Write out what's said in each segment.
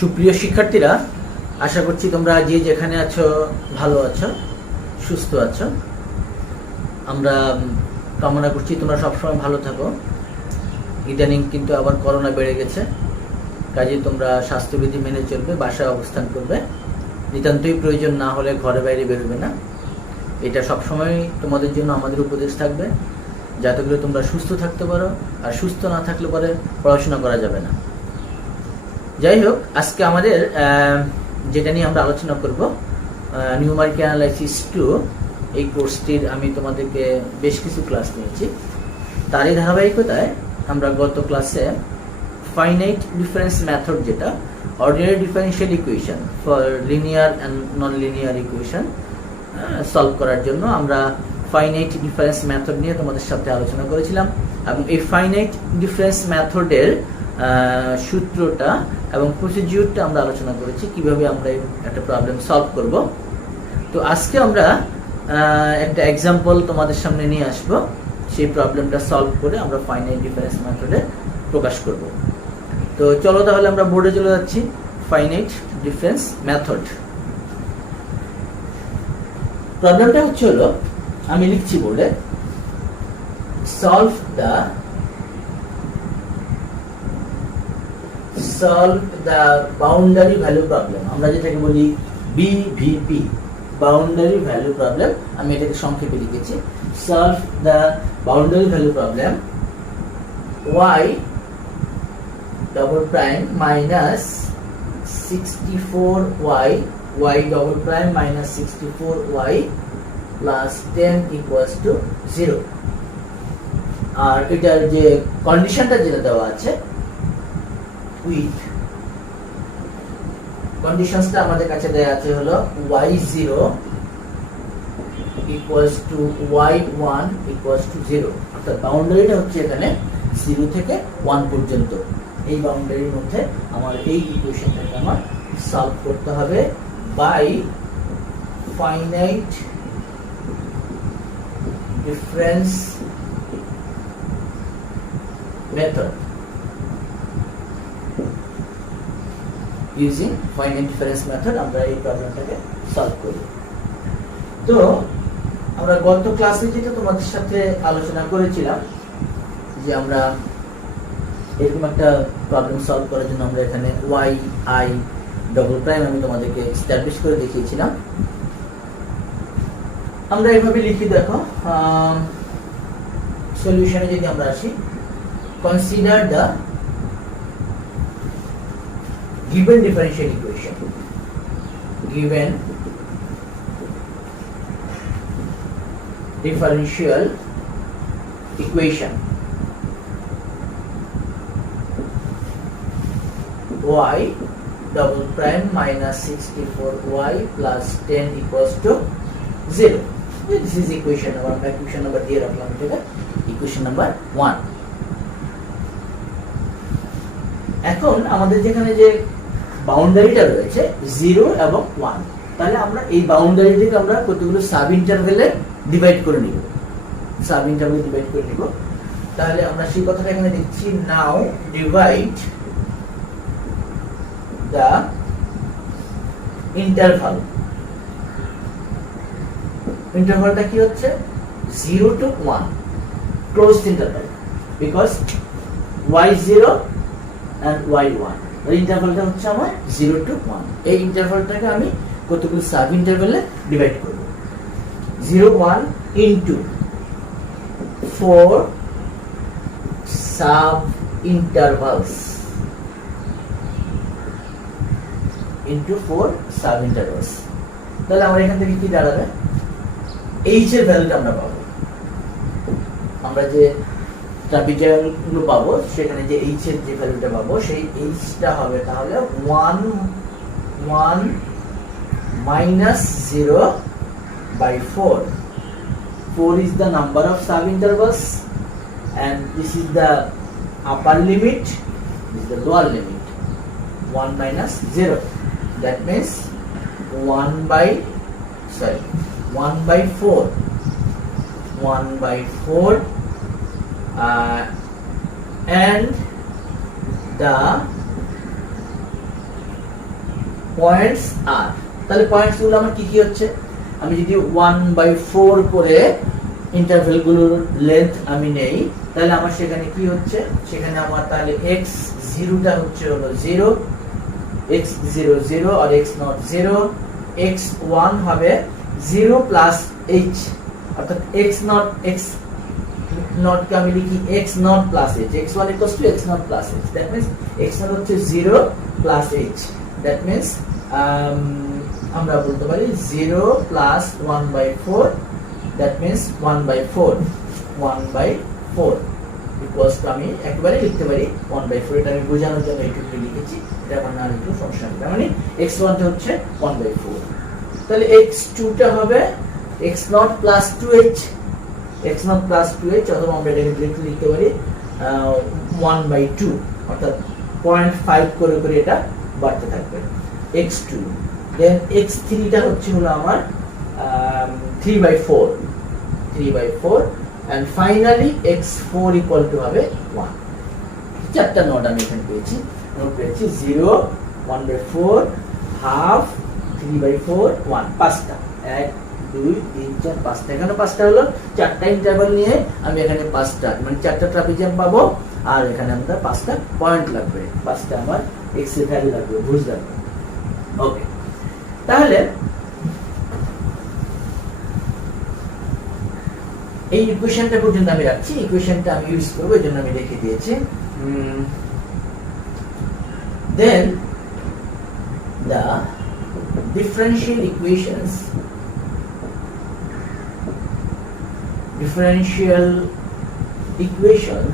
সুপ্রিয় শিক্ষার্থীরা, আশা করছি তোমরা যে যেখানে আছো ভালো আছো, সুস্থ আছো। আমরা কামনা করছি তোমরা সবসময় ভালো থাকো। ইদানিং কিন্তু আবার করোনা বেড়ে গেছে, কাজেই তোমরা স্বাস্থ্যবিধি মেনে চলবে, বাসায় অবস্থান করবে, নিতান্তই প্রয়োজন না হলে ঘরে বাইরে বেরোবে না। এটা সবসময় তোমাদের জন্য আমাদের উপদেশ থাকবে, যাতে করে তোমরা সুস্থ থাকতে পারো। আর সুস্থ না থাকলে পরে পড়াশোনা করা যাবে না। যাই হোক, আজকে আমাদের যেটা নিয়ে আমরা আলোচনা করব, নিউমারিক্যাল অ্যানালাইসিস 2, এই কোর্সটির আমি তোমাদেরকে বেশ কিছু ক্লাস নিয়েছি। তারই ধারাবাহিকতায় আমরা গত ক্লাসে ফাইনাইট ডিফারেন্স মেথড, যেটা ordinary differential equation for linear and non linear equation solve করার জন্য আমরা ফাইনাইট ডিফারেন্স মেথড নিয়ে তোমাদের সাথে আলোচনা করেছিলাম। এবং এই ফাইনাইট ডিফারেন্স মেথডের সূত্রটা এবং প্রসিডিউরটা আমরা আলোচনা করেছি, কিভাবে আমরা একটা প্রবলেম সলভ করব। তো আজকে আমরা একটা এক্সাম্পল তোমাদের সামনে নিয়ে আসব, সেই প্রবলেমটা সলভ করে আমরা ফাইনাইট ডিফারেন্স মেথডে প্রকাশ করব। তো চলো তাহলে আমরা বোর্ডে চলে যাচ্ছি। ফাইনাইট ডিফারেন্স মেথড প্রবলেমটা হলো, আমি লিখছি বোর্ডে, solve the boundary value problem, আমরা যেটাকে বলি BVP, boundary value problem। আমি এটাকে সংক্ষেপে লিখেছি, solve the boundary value problem y double prime minus 64y, y double prime minus 64y plus 10 equals to 0। আর এটার যে কন্ডিশনটা যেটা দেওয়া আছে, উইথ কন্ডিশনসটা আমাদের কাছে দেয়া আছে হলো y0 equals to y1 equals to 0। অর্থাৎ বাউন্ডারিটা হচ্ছে এখানে 0 থেকে 1 পর্যন্ত। এই বাউন্ডারির মধ্যে আমার এই ইকুয়েশনটাকে আমার সলভ করতে হবে by finite difference method, using finite difference method আমরা এই প্রবলেমটাকে সলভ করি। তো আমরা গত ক্লাসে যেটা তোমাদের সাথে আলোচনা করেছিলাম, যে আমরা এরকম একটা প্রবলেম সলভ করার জন্য আমরা এখানে y i ডবল প্রাইম আমি তোমাদেরকে এস্টাবলিশ করে দেখিয়েছিলাম। আমরা এভাবে লিখি, দেখো সলিউশনে যদি আমরা আসি, consider the given differential equation, given differential equation y double prime minus 64y plus 10 equals to 0. This is equation number, equation number দিয়ে রাখলাম, এটা equation number 1। এখন আমাদের যেখানে যে বাউন্ডারিটা রয়েছে 0 এবং 1, তাহলে আমরা এই বাউন্ডারিটাকে আমরা কতগুলো সাব ইন্টারভ্যালে ডিভাইড করে নিব, সাব ইন্টারভ্যালে ডিভাইড করে নিব। তাহলে আমরা সেই কথাটা এখানে লিখছি, নাও ডিভাইড the interval, ইন্টারভালটা কি হচ্ছে 0 to 1, closed interval, because y0 and y1, এই ইন্টারভালটা হচ্ছে আমার 0 to 1। এই ইন্টারভালটাকে আমি কতগুলো সাব ইন্টারভ্যালে ডিভাইড করব, 0 1 into 4 sub intervals into 4 sub intervals. তাহলে আমরা এখান থেকে কি দাঁড়াবে, h এর ভ্যালুটা আমরা পাবো, আমরা যে ট্রাপিজয়েড গুলো পাবো সেখানে যে h এর যে ভ্যালুটা পাবো, সেই h টা হবে তাহলে 1 minus 0 by 4. 4 is the number of sub intervals and this is the upper limit, this is the lower limit, 1 minus 0, that means 1 by 4, 1 by 4 and the points আর, তাহলে পয়েন্টস গুলো আমার কি কি হচ্ছে, আমি যদি 1/4 করে ইন্টারভেল গুলোর লেন্থ আমি নেই, তাহলে আমার সেখানে কি হচ্ছে, সেখানে আমার তাহলে x0 টা হচ্ছে হলো 0, x0 0 আর x0 0, x1 হবে 0 প্লাস h, অর্থাৎ x0 কে আমি লিখি x0 plus h, x1 equals to x0 plus h, that means x0 হচ্ছে 0 plus h, that means আমরা বলতে পারি 0 plus 1/4, that means 1/4 equals to আমি একবারে লিখতে পারি 1/4, এটা আমি বোঝানোর জন্য এইটুকু লিখেছি, এটা আমার না লিখলেও সমস্যা নেই, মানে x1 টা হচ্ছে 1/4, তাহলে x2 টা হবে x0 plus 2h, x0 plus 2h, অথবা আমরা এটাকে ডিরেক্টলি লিখতে পারি 1/2, অর্থাৎ 0.5 করে করে এটা বাড়তে থাকবে, x2, দেন x3 টা হচ্ছে হলো আমার 3/4, and finally x4 equal to হবে 1, চারটা নোট আমি এখানে পেয়েছি, নোট পেয়েছি 0, 1/4, হাফ, 3/4, 1, পাঁচটা, 1 2 3 4 5টা, এখানে 5টা হলো, চারটা ইন্টারভাল নিয়ে আমি এখানে 5টা মানে 4টা ট্রাপিজিয়াম পাবো, আর এখানে আমরা 5টা পয়েন্ট লাগবে, 5টা আমার x এর ভ্যালু লাগবে, বুঝ লাগবে। ওকে, তাহলে এই ইকুয়েশনটা পর্যন্ত আমি রাখছি, ইকুয়েশনটা আমি ইউজ করব, এজন্য আমি লিখে দিয়েছি। দেন the differential equation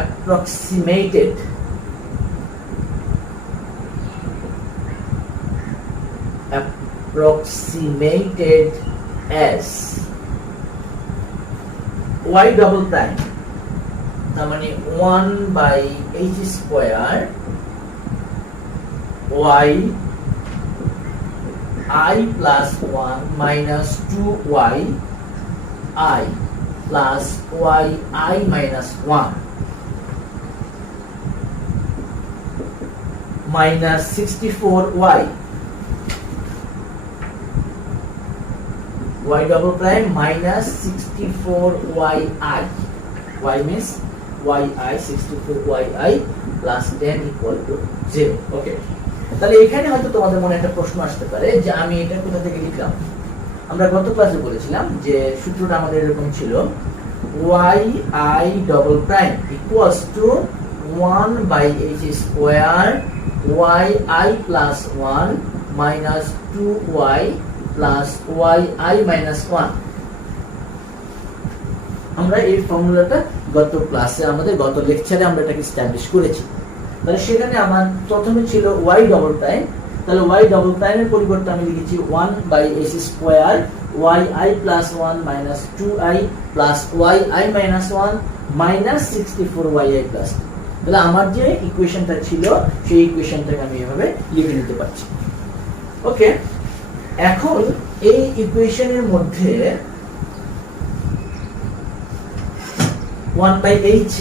approximated as y double prime, তার মানে 1/h square y I plus 1 minus 2y I plus y I minus 1 minus 64y y double prime minus 64yi, y means yi 64yi plus 10 equal to 0. ওকে, তাহলে এখানে হয়তো তোমাদের মনে একটা প্রশ্ন আসতে পারে যে আমি এটা কোথা থেকে লিখলাম। আমরা গত ক্লাসে বলেছিলাম যে সূত্রটা আমাদের এরকম ছিল, yi double prime equals to 1/h square yi plus 1 minus 2y plus yi minus 1। আমরা এই ফর্মুলাটা গত ক্লাসে আমাদের গত লেকচারে আমরা এটাকে এস্টাবলিশ করেছি। তাহলে সেখানে আমার প্রথমে ছিল y ডবল প্রাইম, তাহলে y ডবল প্রাইমের পরিবর্তে আমি লিখেছি 1/h square yi plus 1 minus 2i plus yi minus 1 minus 64yi plus 2। তাহলে আমার যে ইকুয়েশনটা ছিল সেই ইকুয়েশনটাকে আমি এভাবে লিখে নিতে পারছি। ওকে, এখন এই ইকুয়েশনের মধ্যে 1/h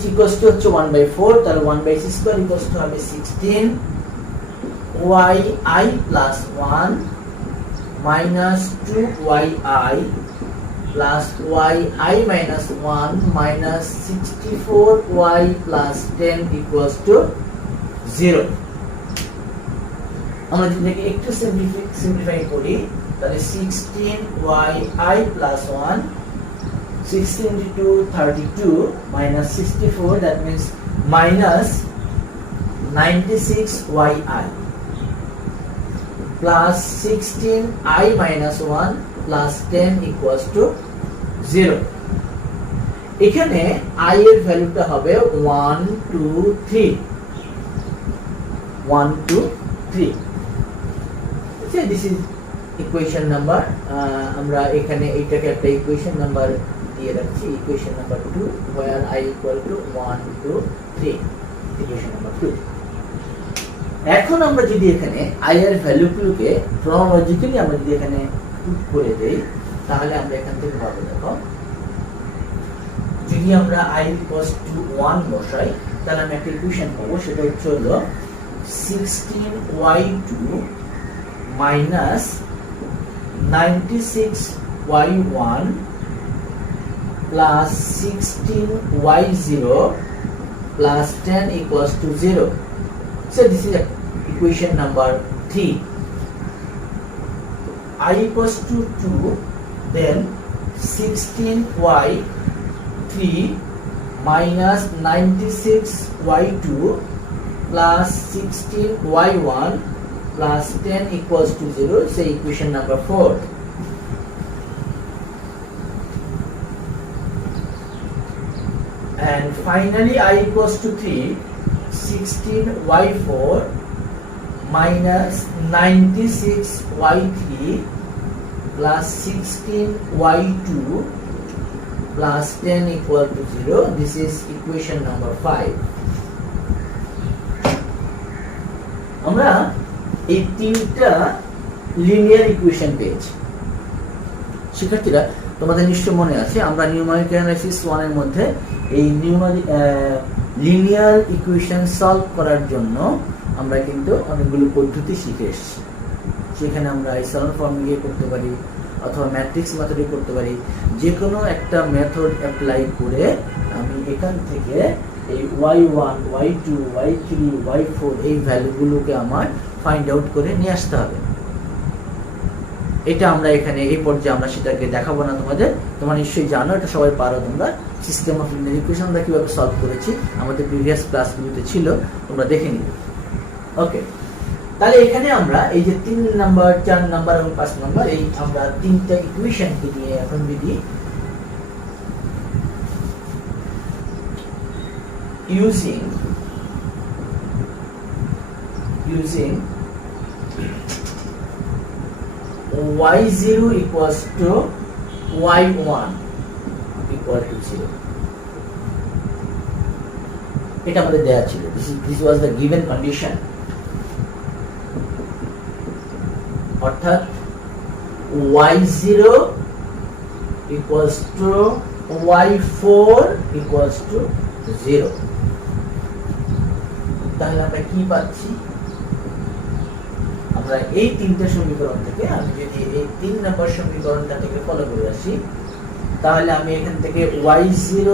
h equals to হচ্ছে 1/4, তাহলে 1/h square equals to হবে 16 yi plus 1 minus 2yi plus yi minus 1 minus 64y plus 10 equals to 0। আমরা যদি একটু সিম্পলিফাই করি তাহলে 16yi plus 1, 16 into 32 minus 64, that means minus 96yi plus 16i minus 1 plus 10 equals to 0। এখানে i এর ভ্যালুটা হবে 1 2 3, 1 2 3। So this is equation number, আমরা এখানে এইটাকে একটা ইকুয়েশন নাম্বার দিয়ে রাখছি, equation number 2 where I equal to 1 2 3, equation number 2। এখন আমরা যদি এখানে i এর ভ্যালুগুলোকে ক্রনোলজিক্যালি আমরা যদি এখানে পুট করে দেই তাহলে আমরা এখান থেকে পাবো, দেখো যদি আমরা i equals to 1 বসাই তাহলে আমি একটা ইকুয়েশন পাবো, সেটা হচ্ছে হলো 16y2 minus 96y1 plus 16y0 plus 10 equals to 0. So this is equation number 3. I equals to 2, then 16y3 minus 96y2 plus 16y1 plus 10 equals to 0. Say equation number 4. And finally I equals to 3, 16y4 minus 96y3 plus 16y2 plus 10 equal to 0. This is equation number 5. আমরা এই তিনটা linear equation পেয়েছি। শিক্ষার্থীরা, তোমাদের নিশ্চয় মনে আছে আমরা নিউমারিক অ্যানালাইসিস 1 এর মধ্যে এই লিনিয়ার ইকুয়েশন সলভ করার জন্য আমরা কিন্তু অনেকগুলো পদ্ধতি শিখে এসেছি। সেখানে আমরা আইসোলেশন ফর্ম দিয়ে করতে পারি অথবা ম্যাট্রিক্স মেথডে করতে পারি। যে কোনো একটা মেথড অ্যাপ্লাই করে আমি এখান থেকে এই y1, y2, y3, y4 এই ভ্যালুগুলোকে আমার ফাইন্ড আউট করে নিয়ে আসতে হবে। এটা আমরা এখানে এই পর্যায়ে আমরা সেটাকে দেখাবো না তোমাদের, তোমরা নিশ্চয়ই জানো, এটা সবাই পারো তোমরা। সিস্টেম অফ লিনিয়ার ইকুয়েশন আমরা কিভাবে সলভ করেছি আমাদের প্রিভিয়াস ক্লাসগুলোতে ছিল, তোমরা দেখে নিবে। ওকে, তাহলে এখানে আমরা এই যে 3 নাম্বার, 4 নাম্বার এবং 5 নাম্বার এই আমরা তিনটা ইকুয়েশনকে নিয়ে এখন যদি using y0 equals to y1 equal to 0, এটা আমাদের দেয়া ছিল। This was the given condition, অর্থাৎ y0 equals to y4 equals to 0। তাহলে আমরা কি পাচ্ছি? আমরা এই তিনটা সমীকরণ থেকে, আমি যদি এই 3 নম্বর সমীকরণটা থেকে ফলো করে আসি, তাহলে আমি এখান থেকে y0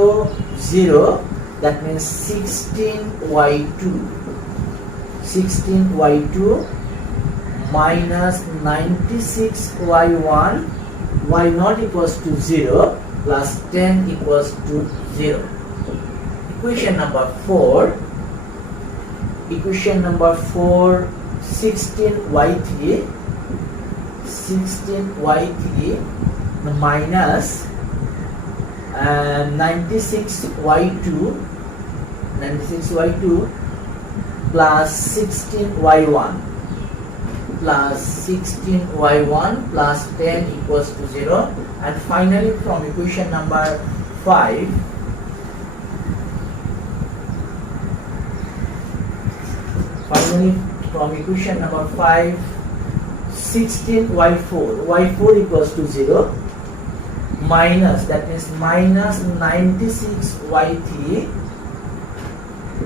0, that means 16y2 minus 96y1 y0 equals to 0 plus 10 equals to 0. Equation number 4, 16y3 minus 96y2 plus 16y1 plus 10 equals to 0. And finally from equation number 5, y4 equals to 0 minus, that means minus 96y3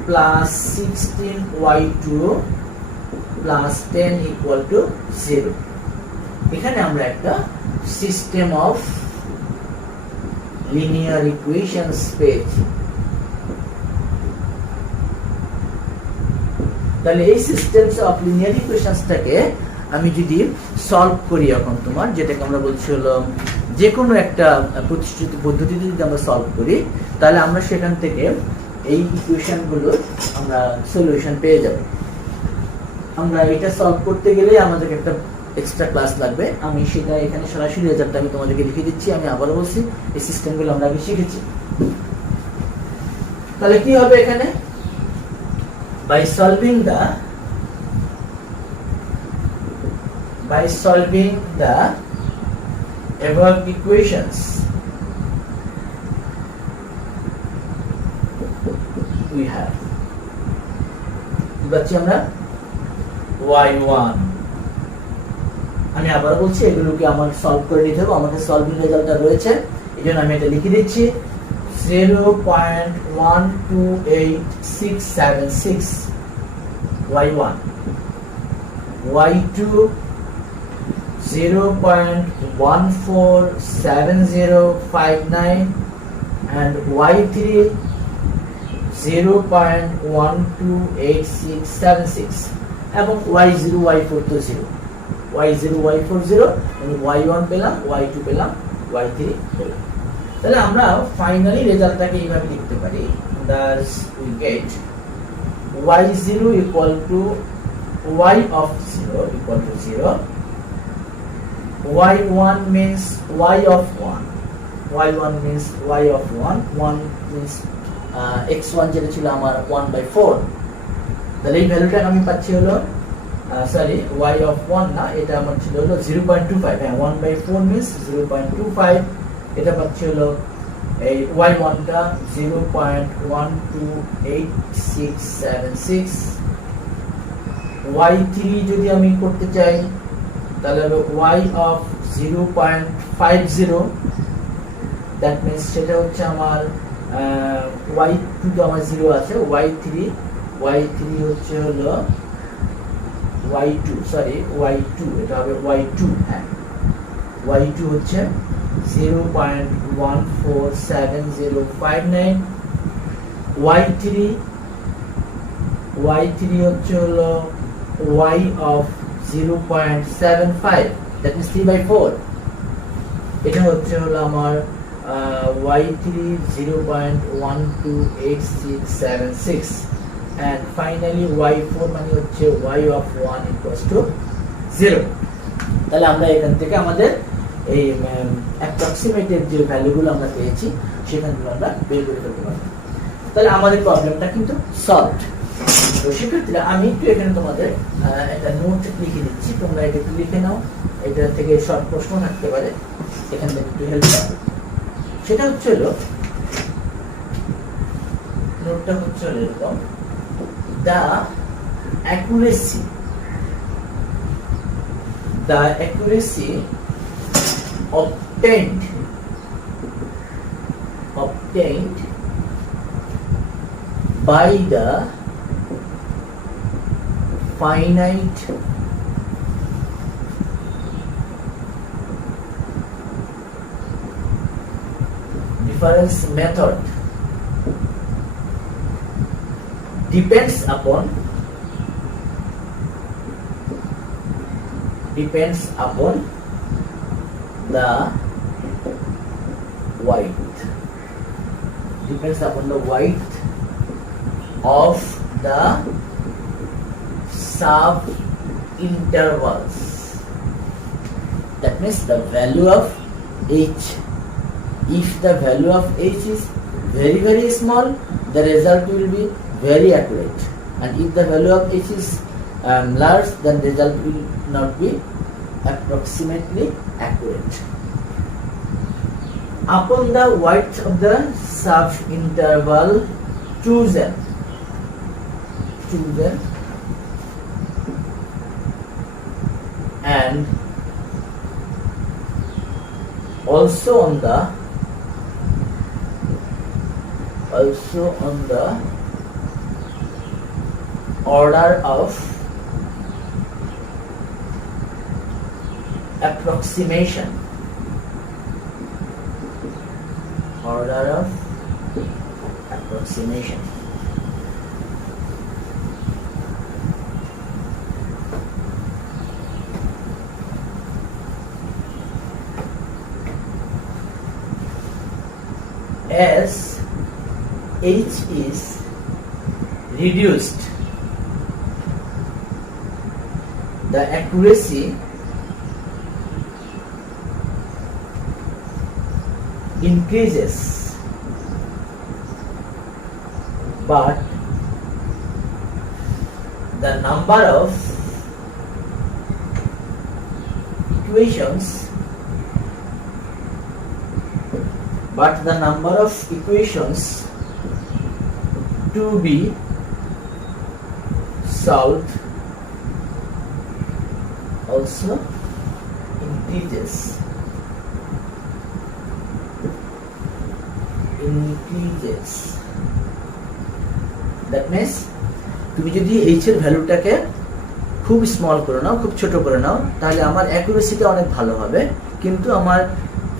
plus 16y2 plus 10 equal to 0. এখানে আমরা একটা system of linear equations পেয়েছি। তাহলে এই systems of linear ইকুয়েশনসটাকে আমি যদি solve করি, এখন তোমার যেটাকে আমরা বলছি হলো যে কোনো একটা প্রতিষ্ঠিত পদ্ধতিতে যদি আমরা সলভ করি, তাহলে আমরা সেখান থেকে এই ইকুয়েশনগুলো আমরা সলিউশন পেয়ে যাব। আমরা এটা সলভ করতে গেলে আমাদের একটা এক্সট্রা ক্লাস লাগবে, আমি সেটা এখানে সরাসরি রেজাল্ট আমি তোমাদেরকে লিখে দিচ্ছি। আমি আবার বলছি এই সিস্টেমগুলো আমরা আগে শিখেছি। তাহলে কি হবে এখানে? by solving the above equations, we have বাচ্চা আমরা y1, আমি আবার বলছি এগুলোকে আমার সলভ করে নিতে হবে। আমাদের সলভিং রেজাল্টটা রয়েছে, এই জন্য আমি এটা লিখে দিচ্ছি 0.12876 y1, y2 0.147059 and y3 0.128676 এবং y0 y4 তো 0, y0 y4 0, y1 পেলাম, y2 পেলাম, y3 পেলাম। তাহলে আমরা ফাইনালি রেজাল্টটাকে এইভাবে লিখতে পারি, thus we get y0 equal to y of 0 equal to 0, y1 means y of 1, y1 means y of 1, 1 means x1 যেটা ছিল আমার 1/4, তাহলে এই ভ্যালুটা আমি পাচ্ছি হলো সরি y of 1 না, এটা আমার ছিল হলো 0.25, হ্যাঁ 1/4 means 0.25, এটা পাচ্ছি হলো এই y1 টা 0.128676, y3 যদি আমি করতে চাই তাহলে হবে y of 0.50, দ্যাট মিন্স সেটা হচ্ছে আমার y2 তো আমার 0 আছে, y3 হচ্ছে হলো y2 সরি y2, এটা হবে y2, হ্যাঁ y2 হচ্ছে 0.147059, y3 হচ্ছে হলো y of 0.75, that means 3/4, এটা হচ্ছে হলো আমার y3 0.128676 and finally y4 মানে হচ্ছে y of 1 equals to 0। তাহলে আমরা এখান থেকে আমাদের এই অ্যাপ্রক্সিমেটেড যে ভ্যালুগুলো আমরা পেয়েছি সেখানগুলো আমরা বের করে ফেলতে পারবো। তাহলে আমাদের প্রবলেমটা কিন্তু সলভড। তো সেক্ষেত্রে আমি একটু এখানে তোমাদের একটা নোট লিখে দিচ্ছি, তোমরা এটা একটু লিখে নাও, এটা থেকে শর্ট প্রশ্ন থাকতে পারে, এখান থেকে একটু হেল্প পাবে। সেটা হচ্ছে হলো নোটটা হচ্ছে হলো এরকম, the accuracy obtained by the finite difference method depends upon the width of the sub intervals, that means the value of h. If the value of h is very very small, the result will be very accurate, and if the value of h is large, then result will not be approximately accurate. Upon the width of the sub-interval chosen and also on the order of approximation, as h is reduced, the accuracy increases, but the number of equations to be solved also increases. Increases. That means তুমি যদি H এর ভ্যালুটাকে খুব small করে নাও, খুব ছোট করে নাও, তাহলে আমার অ্যাকুরেসিটা অনেক ভালো হবে, কিন্তু আমার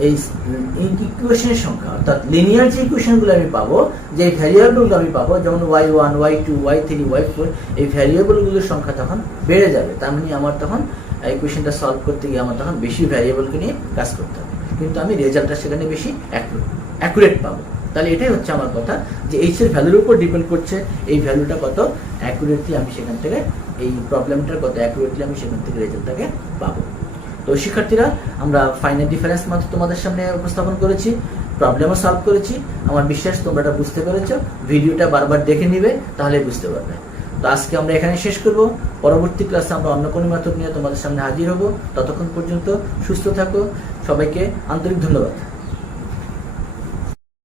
এই ইকুয়েশনের সংখ্যা অর্থাৎ লিনিয়ার যে ইকুয়েশনগুলো আমি পাবো, যে ভ্যারিয়েবলগুলো আমি পাবো, যেমন y1 y2 y3 y4, এই ভ্যারিয়েবলগুলোর সংখ্যা তখন বেড়ে যাবে। তার মানে আমার তখন ইকুয়েশনটা সলভ করতে গিয়ে আমার তখন বেশি ভ্যারিয়েবলকে নিয়ে কাজ করতে হবে, কিন্তু আমি রেজাল্টটা সেখানে বেশি অ্যাকুরেট পাবো। তাহলে এটাই হচ্ছে আমার কথা, যে এইচ এর ভ্যালুর উপর ডিপেন্ড করছে এই ভ্যালুটা কত অ্যাকুরেটলি আমি সেখান থেকে, এই প্রবলেমটার কত অ্যাকুরেটলি আমি সেখান থেকে রেজাল্টটাকে পাবো। তো শিক্ষার্থীরা, আমরা ফাইনাল ডিফারেন্স মাত্র তোমাদের সামনে উপস্থাপন করেছি, প্রবলেমও সলভ করেছি। আমার বিশ্বাস তোমরা এটা বুঝতে পেরেছো। ভিডিওটা বারবার দেখে নিবে, তাহলে বুঝতে পারবে। তো আজকে আমরা এখানে শেষ করব। পরবর্তী ক্লাসে আমরা অন্য কোনো মেথড নিয়ে তোমাদের সামনে হাজির হব। ততক্ষণ পর্যন্ত সুস্থ থাকো। সবাইকে আন্তরিক ধন্যবাদ।